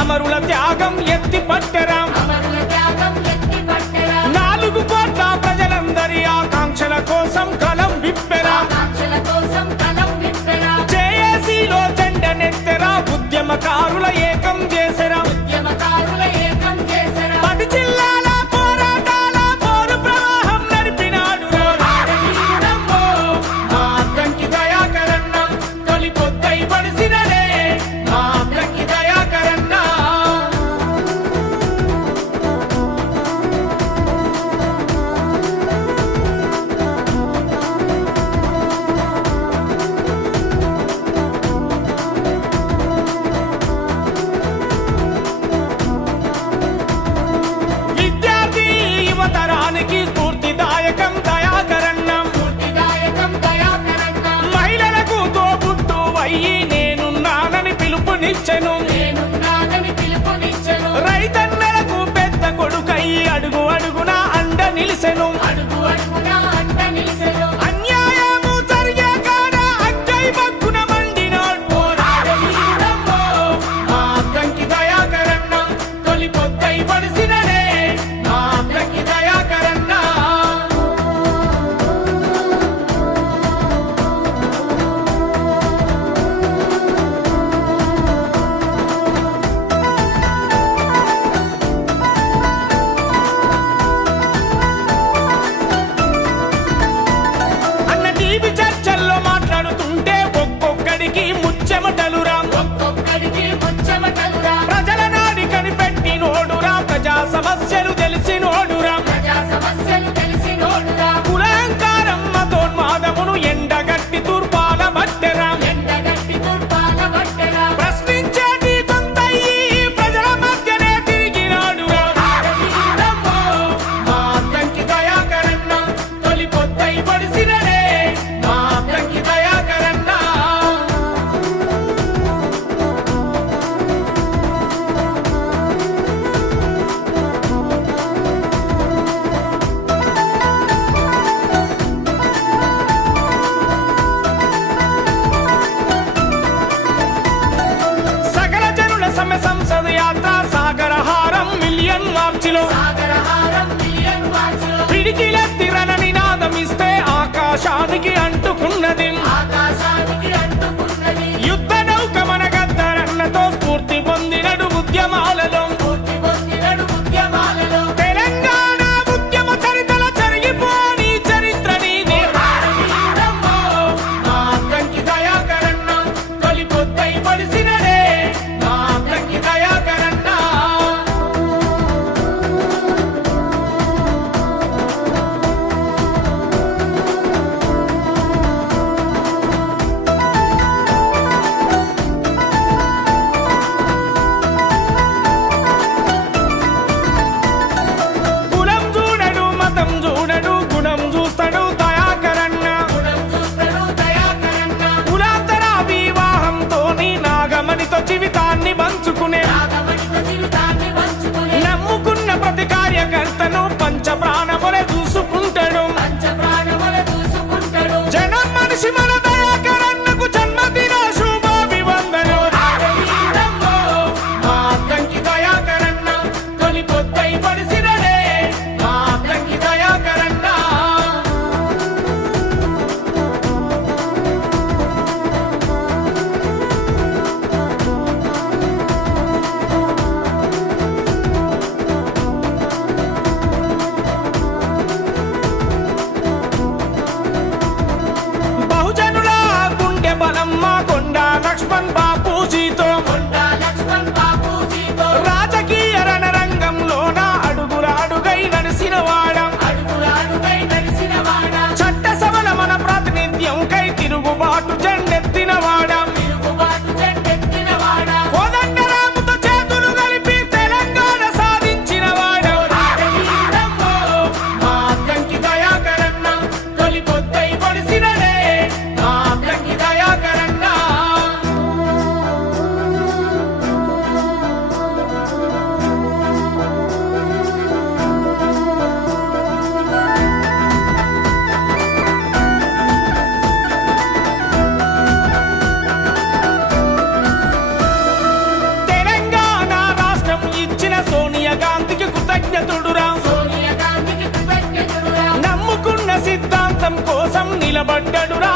అమరుల త్యాగం ఎత్తి పట్టరా, 4 కోట్ల ప్రజలందరి ఆకాంక్షల కోసం కలం విప్పెరా, జేఏసీలో జెండనెత్తెరా, ఉద్యమకారుల ఏకం చేసెరా, 10 జిల్లాల పోరాటాల పోరు ప్రవాహం నడిపినాడు మా అద్దంకి దయాకరన్న, తొలి పొద్దై పడిసినడే మా అద్దంకి దయాకరన్న. విద్యార్థి యువతరానికి స్ఫూర్తిదాయకం దయాకరన్న, మహిళలకు తోబుట్టువయ్యి నేనున్నానని పిలుపునిచ్చెను, రైతన్నలకు పెద్ద కొడుకై అడుగు అడుగున అండ నిలిసెను, అన్యాయము జరిగే కాడ అక్కై బగ్గున మండినాడు మా అద్దంకి దయాకరన్న, తొలి పొద్దై పడిసినడే మా అద్దంకి దయాకరన్న. అన్న టీవీ చర్చల్లో మాట్లాడుతుంటే ఒక్కొక్కడికి ముచ్చెమటలురా, ప్రజల నాడి కనిపెట్టినోడురా, ప్రజా సమస్యలు తెలిసినోడురా, కులహంకారం మతోన్మాదమును ఎండగట్టి తూర్పాల బట్టెరా, ప్రశ్నించేటి కొంతయ్యి ప్రజల మధ్యనే తిరిగినాడురా మా అద్దంకి దయాకరన్న, తొలి పొద్దై పడిసినడే మా అద్దంకి దయాకరన్న. సకల జనుల సమ్మె సంసద యాత్ర సాగరహారం మిలియన్ మార్చిలో, పిడికిలెత్తిరన నినాదమిస్తే ఆకాశానికి అంటుకున్నది, యుద్ధ నౌక మన గద్దరన్నతో స్ఫూర్తి పొందినడు ఉద్యమాలలో, తెలంగాణ ఉద్యమ చరితల జరిగిపోని చరిత్ర నీదే మా అద్దంకి దయాకరన్న, తొలి పొద్దై పడిసినడే మా అద్దంకి దయాకరన్న. కులం చూడడు మతం చూడడు గుణం చూస్తాడు దయాకరన్న, కులాంతర వివాహంతోని నాగమణితో జీవితాన్ని పంచుకునే, నమ్ముకున్న ప్రతి కార్యకర్తను పంచ ప్రాణములే చూసుకుంటాడు, జనం మనిషి మన దయాకరన్నకు జన్మదిన శుభాభివందనం మా అద్దంకి దయాకరన్న, తొలి పొద్దై పడిసినడే మా అద్దంకి దయాకరన్న. బహుజనుల గుండె బలమ్మ కొండా లక్ష్మణ్ బాపూజీతో, రాజకీయ రణరంగంలోన అడుగుల అడుగై నడిసినవాడా, చట్ట సభల మన ప్రాతినిధ్యం కై తిరుగుబాటు జెండెత్తినవాడా, నిలబడ్డడు రా